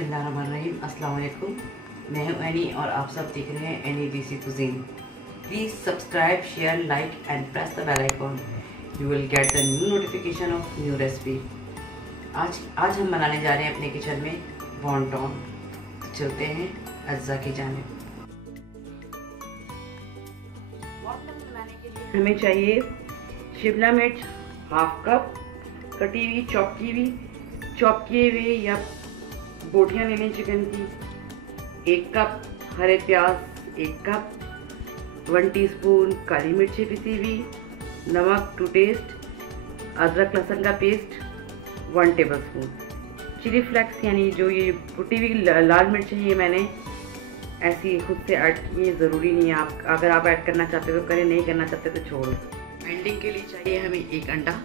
बिस्मिल्लाहिर्रहमानिर्रहीम। अस्सलाम वालेकुम। मैं हूं एनी और आप सब देख रहे हैं any desi cuisine. Please subscribe, share, like and press the bell icon. You will get the new notification of new recipe. आज हम बनाने जा रहे हैं अपने किचन में वॉन्टॉन। तो चलते हैं अज्जा की जानिब। वॉन्टॉन बनाने के लिए हमें चाहिए शिमला मिर्च हाफ कप, कटी हुई चॉप किए हुए या बोटियाँ ले लें चिकन की, 1 कप हरे प्याज, 1 कप, 1 टीस्पून काली मिर्ची पिसी हुई, नमक टू टेस्ट, अदरक लहसुन का पेस्ट 1 टेबलस्पून, चिली फ्लेक्स यानी जो ये कुटी हुई लाल मिर्च है ये मैंने ऐसी खुद से ऐड की है, ज़रूरी नहीं है। आप अगर आप ऐड करना चाहते हो तो करें, नहीं करना चाहते तो छोड़ो। बाइंडिंग के लिए चाहिए हमें 1 अंडा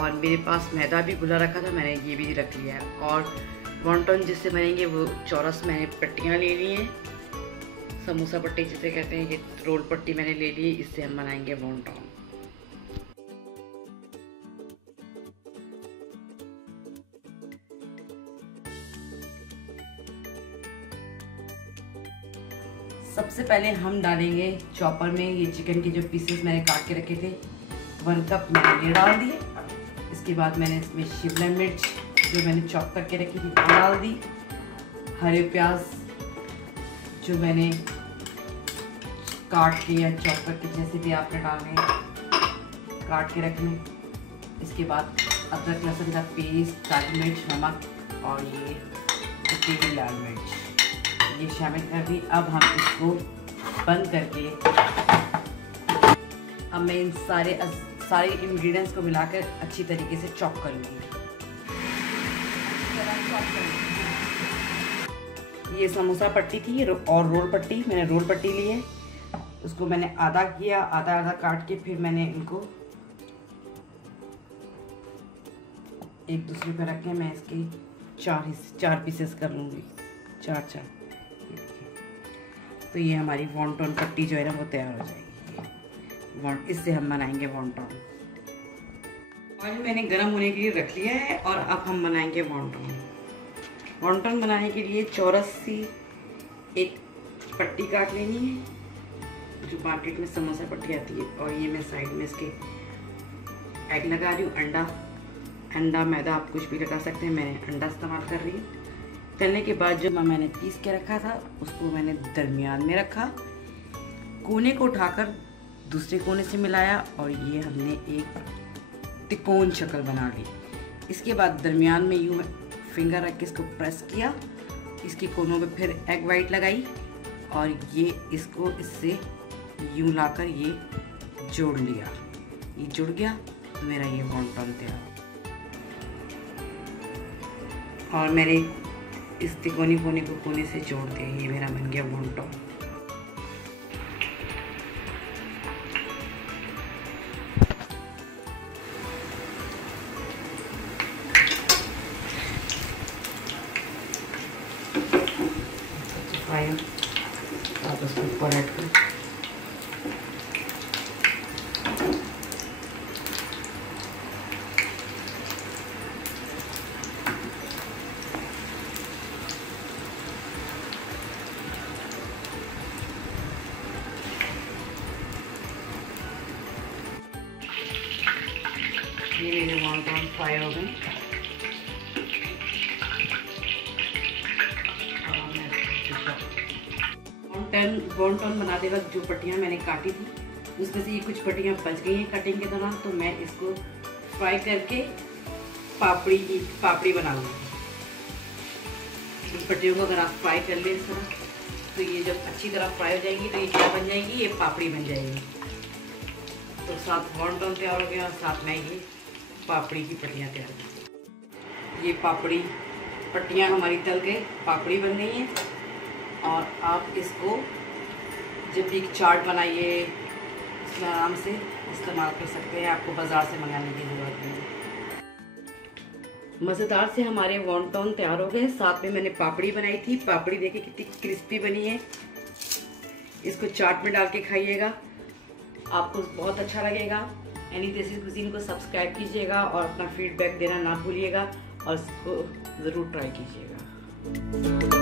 और मेरे पास मैदा भी घुला रखा था, मैंने ये भी रख लिया है। और वॉन्टॉन जिससे बनेंगे वो चौरस मैंने पट्टियाँ ले ली हैं, समोसा पट्टी जिसे कहते हैं, ये रोल पट्टी मैंने ले ली है, इससे हम बनाएंगे वॉन्टॉन। सबसे पहले हम डालेंगे चॉपर में ये चिकन के जो पीसेस मैंने काट के रखे थे, 1 कप मैंने ये डाल दिए। इसके बाद मैंने इसमें शिमला मिर्च जो मैंने चॉप करके रखी थी वो डाल दी, हरे प्याज जो मैंने काट के या चॉप करके जैसे भी आपने डालने काट के रखने। इसके बाद अदरक लहसुन का पेस्ट, काली मिर्च, नमक और ये कुटी हुई लाल मिर्च ये शामिल कर दी। अब हम इसको बंद करके अब मैं इन सारे इंग्रेडिएंट्स को मिलाकर अच्छी तरीके से चॉप करूँगी। ये समोसा पट्टी थी और रोल पट्टी, मैंने रोल पट्टी ली है, उसको मैंने आधा किया, आधा काट के फिर मैंने इनको एक दूसरे पर रख के मैं इसके 4 पीसेस कर लूँगी, 4। तो ये हमारी वॉन्टॉन पट्टी जो है ना वो तैयार हो जाएगी। इससे हम बनाएंगे वॉन्टॉन। ऑयल मैंने गरम होने के लिए रख लिया है और अब हम बनाएंगे वॉन्टॉन। वॉन्टॉन बनाने के लिए चौरस सी एक पट्टी काट लेनी है जो मार्केट में समोसा पट्टी आती है, और ये मैं साइड में इसके एग लगा रही हूँ। अंडा मैदा आप कुछ भी लगा सकते हैं, मैंने अंडा इस्तेमाल कर रही हूँ। तलने के बाद जो मैंने पीस के रखा था उसको मैंने दरमियान में रखा, कोने को उठाकर दूसरे कोने से मिलाया और ये हमने एक तिकोन शक्ल बना ली। इसके बाद दरमियान में यूँ फिंगर रख के इसको प्रेस किया, इसके कोनों पे फिर एग वाइट लगाई और ये इसको इससे यूँ लाकर ये जोड़ लिया। ये जुड़ गया तो मेरा ये वॉन्टॉन तैयार। और मैंने इस तिकोनी कोने को कोने से जोड़ दिया, ये मेरा बन गया वॉन्टॉन। आप उसको ऊपर ऐड करें। ये मेरे वॉन्टॉन फ्राई हो गए। वॉन्टॉन बनाते वक्त जो पट्टियाँ मैंने काटी थी उसमें से ये कुछ पट्टियाँ बच गई हैं कटिंग के दौरान, तो मैं इसको फ्राई करके पापड़ी बनाऊंगी। इन पट्टियों को अगर आप फ्राई कर लें इस तरह तो ये जब अच्छी तरह फ्राई हो जाएंगी तो ये क्या बन जाएगी, ये पापड़ी बन जाएगी। तो साथ वॉन्टॉन तैयार हो गया और साथ में ये पापड़ी की पट्टियाँ तैयार हो गई। ये पट्टियाँ हमारी तल गई, पापड़ी बन गई हैं। और आप इसको जब भी चाट बनाइए इसमें आराम से इस्तेमाल कर सकते हैं, आपको बाज़ार से मंगाने की ज़रूरत नहीं। मज़ेदार से हमारे वॉन्टॉन तैयार हो गए। साथ में मैंने पापड़ी बनाई थी, पापड़ी देखिए कितनी क्रिस्पी बनी है। इसको चाट में डाल के खाइएगा, आपको बहुत अच्छा लगेगा। एनी देसी कुजीन को सब्सक्राइब कीजिएगा और अपना फीडबैक देना ना भूलिएगा और इसको ज़रूर ट्राई कीजिएगा। हैं।